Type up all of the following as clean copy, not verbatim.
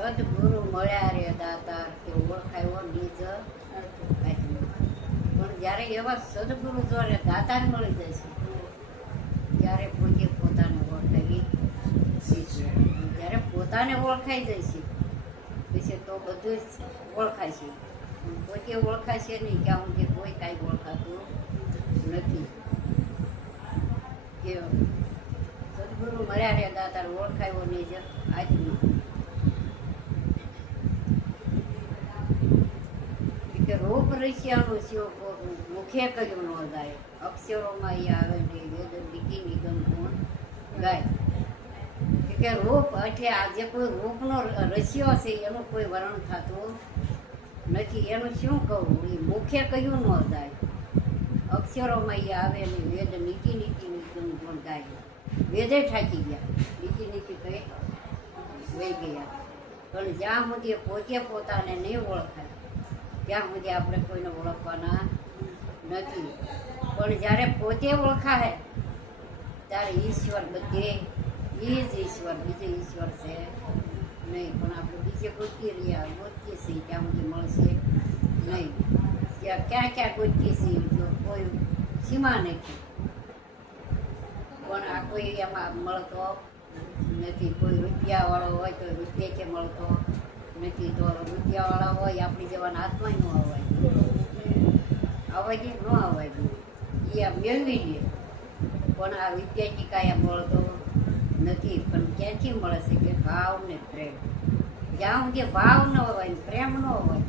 સદગુરુ મળ્યા રે દાતાર કે ઓળખાયો નિજ આત્મા. પણ જ્યારે એવા સદગુરુ જોડે દાતાર મળી જશે ત્યારે પોતે પોતાને ઓળખાવી જશે. જ્યારે પોતાને ઓળખાઈ જશે પછી તો બધું જ ઓળખાશે. પોતે ઓળખાશે નહીં કે આમ કે કોઈ કાંઈ ઓળખાતું નથી. કે સદગુરુ મળ્યા રે દાતાર ઓળખાયો નિજ આત્મા. કે રૂપ રશિયાનું શિવ મુખે કહ્યું ન જાય, અક્ષરોમાં એ આવે ને વેદ લીટી નિગમ ગુણ ગાય. કે રૂપ એટલે આ જે કોઈ રૂપનો રશિયો છે એનું કોઈ વર્ણન થતું નથી. એનું શું કહું, એ મુખે કહ્યું ન જાય, અક્ષરોમાં એ આવે ને વેદ નીતિ નિગમ ગુણ ગાય. વેદે થાકી ગયા, નીતિ કઈ વહી ગયા. પણ જ્યાં સુધી પોતે પોતાને નહીં ઓળખાય ત્યાં સુધી આપણે કોઈને ઓળખવાના નથી. પણ જ્યારે પોતે ઓળખાય ત્યારે ઈશ્વર બધે એ જ ઈશ્વર, બીજો ઈશ્વર છે નહીં. પણ આપણે બીજે ગોતી રહ્યા ગોતીએ છીએ ત્યાં સુધી મળશે નહીં. ત્યાં ક્યાં ક્યાં ગોતીએ છીએ જો કોઈ સીમા નથી. પણ આ કોઈ એમાં મળતો નથી. કોઈ રૂપિયાવાળો હોય તો રૂપિયા કે મળતો નથી. તો રૂપિયાવાળા હોય આપણી જેવાના હાથમાં ન અવાય, અવાય કે ન અવાય એ આ મેળવી લે. પણ આ રૂપિયાથી કાંઈ મળતો નથી. પણ ક્યાંથી મળે છે કે ભાવ ને પ્રેમ. જ્યાં સુધી ભાવ ન હોય પ્રેમ ન હોય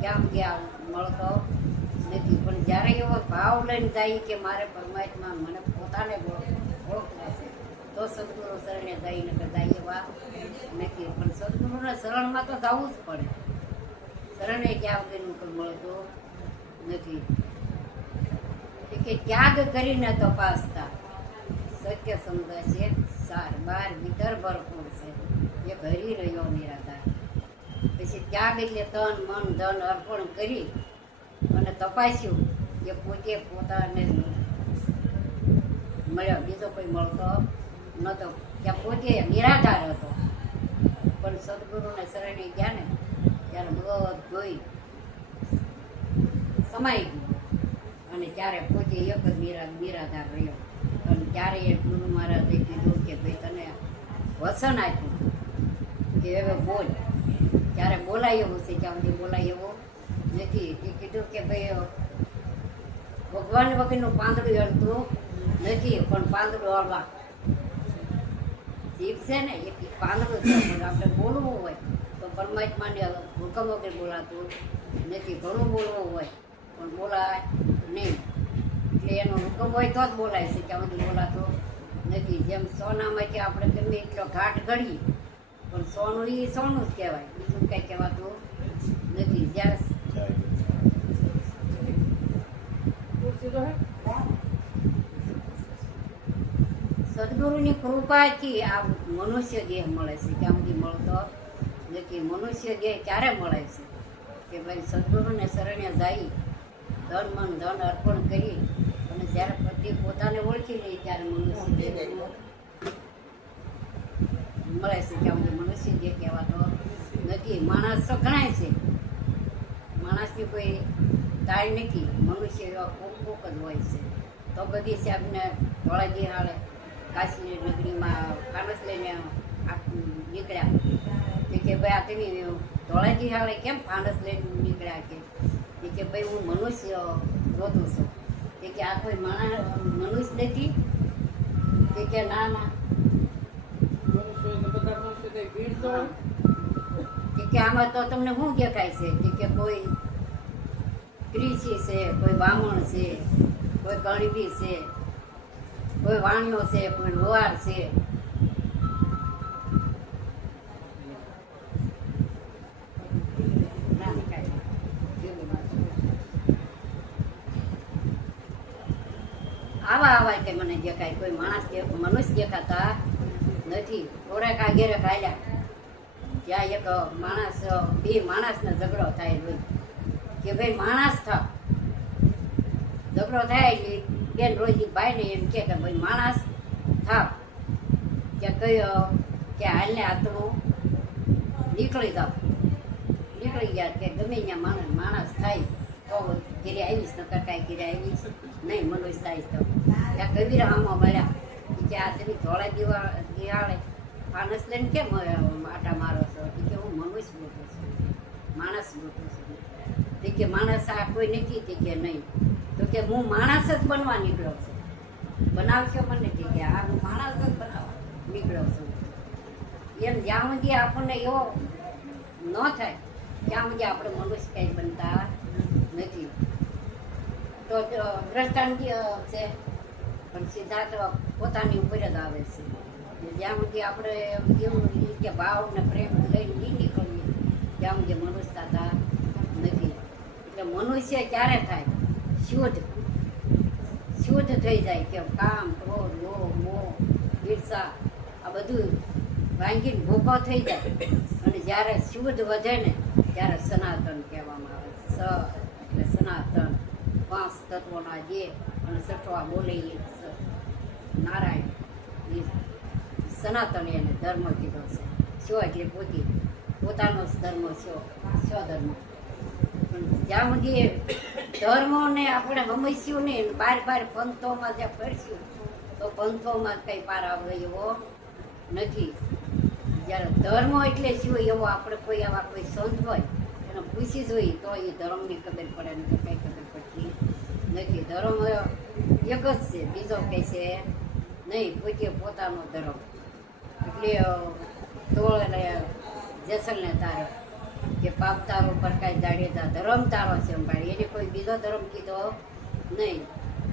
ત્યાં સુધી આ મળતો નથી. પણ જ્યારે એવો ભાવ લઈને જાય કે મારે પરમાત્મા મને પોતાને ઓળખવા છે તો સદગુરુ શરણે જઈને જાય એવા નથી. પણ સદગુરુના શરણમાં તો જવું જ પડે. શરણે ક્યાં વગરનું કોઈ મળતું નથી. કે ત્યાગ કરીને તપાસતા સત્ય સમજાશે સાર. બાર ભીતર ભરપૂર છે એ ભરી રહ્યો નિરાધાર. પછી ત્યાગ એટલે તન મન ધન અર્પણ કરી અને તપાસ્યું એ પોતે પોતાને મળ્યો, બીજો કોઈ મળતો નહોતો. ત્યાં પોતે નિરાધાર હતો. પણ સદગુરુને શરણે ગયા ને ત્યારે બધું જોઈ સમાઈ ગયું. અને ત્યારે પોતે એક જ નિરાધાર રહ્યો. અને ત્યારે એ ગુરુ મહારાજે કીધું કે ભાઈ તને વચન આપ્યું કે હવે બોલ. ત્યારે બોલાય એવું છે, ત્યાં સુધી બોલાય એવું નથી. એ કીધું કે ભાઈ ભગવાન વગરનું પાંદડું હળતું નથી. પણ પાંદડું હળવા જીભ છે ને એ પાંદડું છે. પણ આપણે બોલવું હોય તો પરમાત્માને હુકમ વગર બોલાતું નથી. ઘણું બોલવું હોય પણ બોલાય નહીં. એટલે એનો હુકમ હોય તો જ બોલાય છે, ત્યાં બધું બોલાતું નથી. જેમ સોનામાંથી આપણે ગમે એટલો ઘાટ ઘડીએ પણ સોનું એ સોનું જ કહેવાય, બીજું કાંઈ કહેવાતું નથી. જ્યારે સદગુરુની કૃપાથી આ મનુષ્ય દેહ મળે છે, ત્યાં સુધી મળતો નથી. મનુષ્ય દેહ ક્યારે મળે છે કે ભાઈ સદગુરુને શરણે જાય, ધન મન ધન અર્પણ કરી અને જ્યારે પતિ પોતાને ઓળખી લે ત્યારે મનુષ્ય દેહ મળે છે. ત્યાં સુધી મનુષ્ય દેહ કહેવાતો નથી. માણસ તો ગણાય છે, માણસની કોઈ તાળ નથી. મનુષ્ય એવા કોક જ હોય છે. તો બધી સાહેબને ધોળાજી હાળે કાશી નગરીમાં ફાનસ લઈને નીકળ્યા. કે ભાઈ આ તમે ધોળાજી હાળે કેમ ફાનસ લઈને નીકળ્યા? કે ભાઈ હું મનુષ્ય ગોતું છું. કે આ કોઈ મનુષ્ય નથી? કે ના ના કે આમાં તો તમને શું દેખાય છે? કે કોઈ કૃષિ છે, કોઈ બામણ છે, કોઈ કણબી છે, કોઈ વાણિયો છે, કોઈ લોહાર છે. આવા કે મને દેખાય, કોઈ માણસ મનુષ્ય દેખાતા નથી. થોડાક આગેરે ખાયલા ત્યાં એક માણસ, બે માણસનો ઝઘડો થાય રોજ કે ભાઈ માણસ થાવ. ઝઘડો થાય એટલે બેન રોજ ભાઈને એમ કે ભાઈ માણસ થાવ. કે કયો કે હાલને આતરું નીકળી જાવ, નીકળી ગયા કે ગમે ત્યાં માણસ થાય તો ઘેરે આવીશ, નકર કાંઈ ઘેરે આવીશ નહીં, મનુષ્ય થાય તો ત્યાં કબીરા આમાં મળ્યા કે આ તમે ધોળા દિવાળે ફાનસ લઈને કેમ આટા મારો છો? કે હું મનુષ્ય ગોતું છું, માણસ ગોતું છું. તે કે માણસ આ કોઈ નથી? તે કે નહીં. તો કે હું માણસ જ બનવા નીકળ્યો છું, બનાવશો મને? તે કે આ હું માણસ જ બનાવવા નીકળ્યો છું. એમ જ્યાં સુધી આપણને એવો ન થાય ત્યાં સુધી આપણે મનુષ્ય કંઈ બનતા નથી. તો દ્રષ્ટાંત છે પણ સિદ્ધાર્થ પોતાની ઉપર જ આવે છે. જ્યાં સુધી આપણે એવું કે ભાવ ને પ્રેમ લઈને નહીં નીકળીએ ત્યાં સુધી મનુષ્ય થતા નથી. એટલે મનુષ્ય ક્યારે થાય? શુદ્ધ થઈ જાય કે કામ, ક્રોધ, લોભ, મોહ, ઈર્ષા આ બધું ભાંગીને ભૂખો થઈ જાય. અને જ્યારે શુદ્ધ વધે ને ત્યારે સનાતન કહેવામાં આવે. એટલે સનાતન 5 તત્વોના જે અને સઠવા બોલે એ નારાયણ એ સનાતન એને ધર્મ કીધો છે. શો એટલે પોતાનો ધર્મ સ્વધર્મ. પણ જ્યાં સુધી ધર્મોને આપણે સમજ્યું ને બાર પંથોમાં જ્યાં ફરશું તો પંથોમાં કંઈ પાર આવે એવો નથી. જ્યારે ધર્મ એટલે શું એવો આપણે કોઈ આવા કોઈ સંત હોય એને પૂછી જોઈએ તો એ ધર્મની ખબર પડે ને કંઈ ખબર પડતી નથી. ધર્મ એક જ છે, બીજો કંઈ છે નહીં. પોતાનો ધર્મ એટલે તોળ જેસલને તારે કે પાપ તારો પરકાય જાડેજા ધર્મ તારો છે સંભાળી. એને કોઈ બીજો ધર્મ કીધો નહીં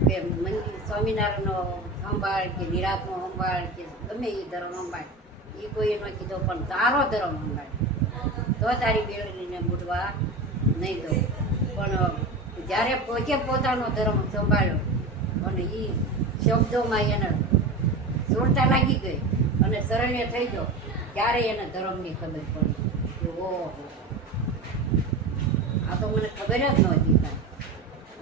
કે મંદિર સ્વામિનારાયણનો સંભાળ કે નિરાતનો સંભાળ કે ગમે એ ધર્મ સંભાળ, એ કોઈ એનો કીધો. પણ તારો ધર્મ સંભાળ તો તારી બેળીને બુડવા નહીં દો. પણ જ્યારે પોતાનો ધર્મ સંભાળ્યો અને એ શબ્દોમાં એને જોડતા લાગી ગઈ અને શરણ્ય થઈ ગયો ત્યારે એને ધર્મની ખબર પડી કે ઓહો આ તો મને ખબર જ નહોતી કાંઈ.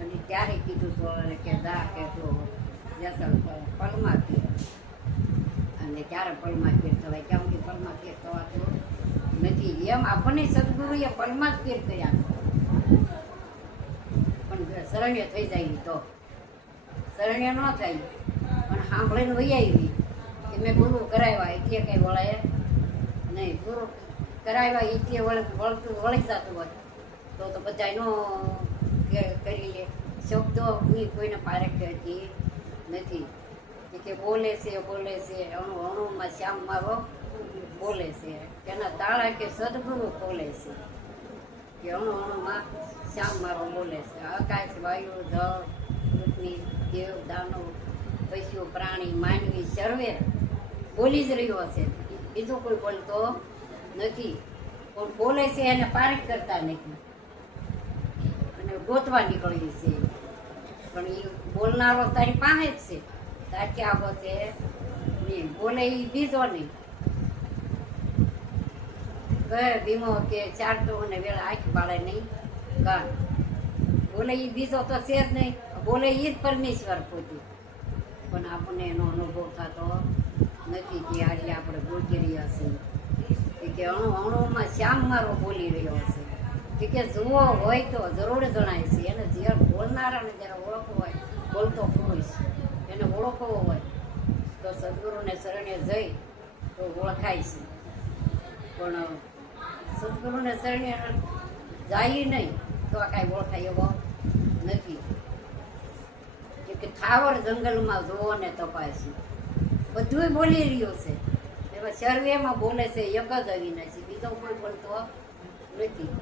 અને ત્યારે કીધું તો કે દા કે તો જેસલ પલમાં પીર. અને ત્યારે પલમાં પીર થવાય, ક્યાં સુધી પલમાં પીર થવાતું નથી. એમ આપણને સદગુરુએ પલમાં જ પીર કર્યા પણ શરણ્ય થઈ જાય તો શરણ્ય ન થાય પણ સાંભળીને વહી આવી કે મેં ગુરુ કરાવ્યા એટલે કંઈ વળાય નહીં. ગુરુ કરાવ્યા એટલે વળી જતું હોય તો બધા એનો કરી લે. શબ્દો કોઈને પારે કહેતી નથી કે બોલે છે અણુમાં શ્યામ મારો બોલે છે. એના તાળા કે સદગુરુ બોલે છે કે અણુમાં શ્યામ મારો બોલે છે. આકાશ, વાયુ, જળ, પૃથ્વી, દેવ, દાનવ, પશુ, પ્રાણી, માનવી સર્વે બોલી જ રહ્યો છે. બીજું કોઈ બોલતો નથી. પણ બોલે છે એને પારખ કરતા નથી અને ગોતવા નીકળ્યું છે. પણ એ બોલનારો તારી પાસે જ છે, તારી આવો છે નહીં. બોલે એ બીજો નહીં. કહે ભીમો કે ચારતો અને વેળા આંખ પાડે નહીં કાન. બોલે એ બીજો તો છે જ નહીં. બોલે એ જ પરમેશ્વર પોતે. પણ આપણને એનો અનુભવ થતો નથી કે આજે આપણે બોલી રહ્યા છીએ કે અણુમાં શ્યામ મારો બોલી રહ્યો છે કે જુઓ હોય તો જરૂર જણાય છે. એને જે બોલનારાને જ્યારે ઓળખવો હોય, બોલતો પુરુષ એને ઓળખવો હોય તો સદગુરુને શરણે જઈ તો ઓળખાય છે. પણ સદગુરુને શરણે જાય નહીં તો આ કાંઈ ઓળખાય એવો નથી. કે થાવર જંગલમાં જોવો ને તપાસી બધું બોલી રહ્યું છે. એમાં સર્વેમાં બોલે છે એક જ અવિનાશી, બીજો કોઈ બોલતો નથી.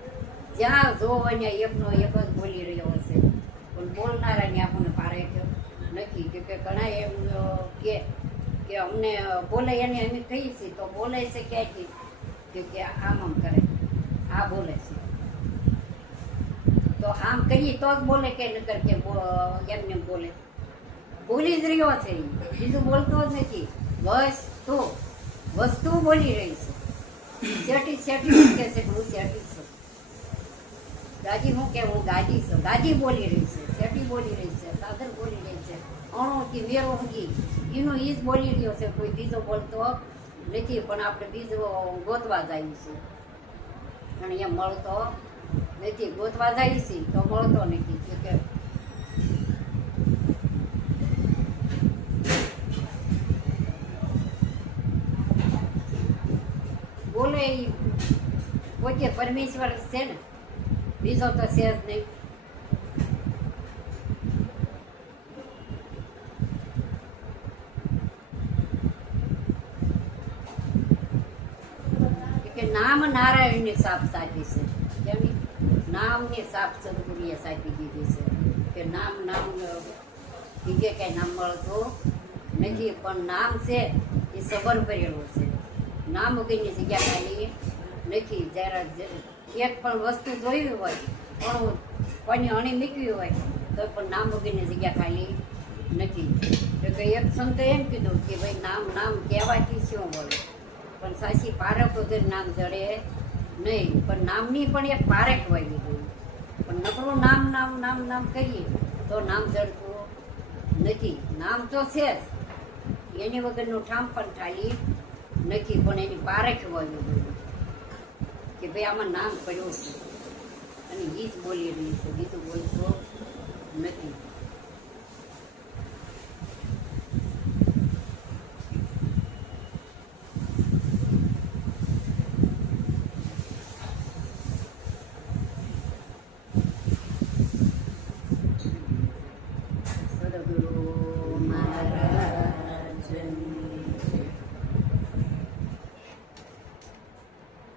જ્યાં જોવો ને એકનો એક જ બોલી રહ્યો છે. પણ બોલનારાને આપણને પારે નથી. કે ઘણા એમ કે અમને બોલે એને અમે કહીએ છીએ તો બોલે છે ક્યાંથી કે આમ કરે, આ બોલે છે તો આમ કહીએ તો જ બોલે કે નકર કે એમને બોલે. બોલી જ રહ્યો છે, બીજું બોલતો જ નથી. વસ્તુ બોલી રહી છે. શેઠી કે છે હું શેઠી છું. ગાજી હું કે હું ગાજી છું. ગાજી બોલી રહી છે, શેઠી બોલી રહી છે, સાધર બોલી રહી છે, અણોથી મેરો હજી એનું એ જ બોલી રહ્યો છે. કોઈ બીજો બોલતો નથી. પણ આપણે બીજો ગોતવા જઈએ છીએ પણ એ મળતો નથી. ગોતવા જાય છે તો મળતો નથી. કે બોલે એ પોતે પરમેશ્વર છે ને, બીજો તો છે જ નહીં. કે નામ નારાયણની સાપ સાચી છે. જેની નામની સાપ સદગુરુએ સાચી દીધી છે. કે નામ બીજે કઈ નામ મળતું નથી. પણ નામ છે એ સબર કરેલું છે. નામ વગરની જગ્યા ખાલી નથી. જ્યારે એક પણ વસ્તુ જોઈ હોય, પણ કોઈને અણી મૂકવી હોય તો પણ નામ વગરની જગ્યા ખાલી નથી. તો કે એક સંતે એમ કીધું કે ભાઈ નામ કહેવાથી શું બોલે, પણ સાચી પારખ વગર નામ જડે નહીં. પણ નામની પણ એક પારખ હોય જોઈએ. પણ નકરું નામ કરીએ તો નામ જડતું નથી. નામ તો છે જ, એની વગરનું ઠામ પણ ખાલી નથી. પણ એની પારખ હોવી જોઈએ કે ભાઈ આમાં નામ પડ્યું છે અને ગીત બોલી રહ્યું છે, ગીતું બોલતો નથી.